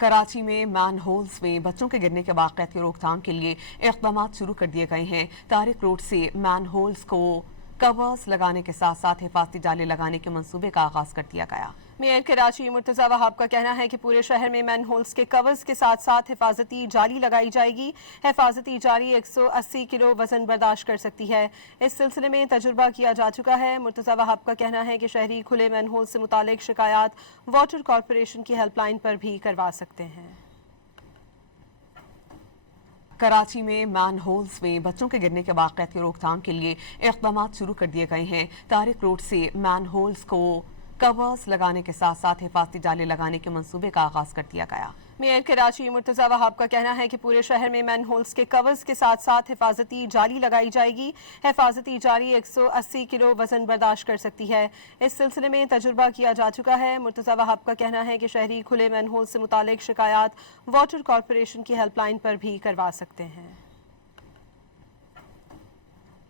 कराची में man holes में बच्चों के गिरने के वाक़यात की रोकथाम के लिए इक़दाम शुरू कर दिए गए हैं। तारिक रोड से मैन होल्स को कवर्स लगाने के साथ साथ हिफाजती जाले लगाने के मंसूबे का आगाज कर दिया गया। मेयर कराची मुर्तज़ा वहाब का कहना है कि पूरे शहर में मैन होल्स के कवर्स के साथ साथ हिफाजती जाली लगाई जाएगी। हिफाजती जाली 180 किलो वजन बर्दाश्त कर सकती है। इस सिलसिले में तजुर्बा किया जा चुका है। मुर्तज़ा वहाब का कहना है कि शहरी खुले मैन होल से मुतालिक शिकायत वाटर कॉरपोरेशन की हेल्पलाइन पर भी करवा सकते हैं। कराची में मैन होल्स में बच्चों के गिरने के वाक़यात की रोकथाम के लिए इक़दाम शुरू कर दिए गए हैं। तारिक रोड से मैन होल्स को कवर्स लगाने के साथ साथ हिफाजती जाले लगाने के मंसूबे का आगाज कर दिया गया। मेयर कराची मुर्तज़ा वहाब का कहना है कि पूरे शहर में मैन होल्स के कवर्स के साथ साथ हिफाजती जाली लगाई जाएगी। हिफाजती जाली 180 किलो वजन बर्दाश्त कर सकती है। इस सिलसिले में तजुर्बा किया जा चुका है। मुर्तज़ा वहाब का कहना है कि शहरी खुले मैन होल से मुतालिक शिकायत वाटर कॉरपोरेशन की हेल्पलाइन पर भी करवा सकते हैं।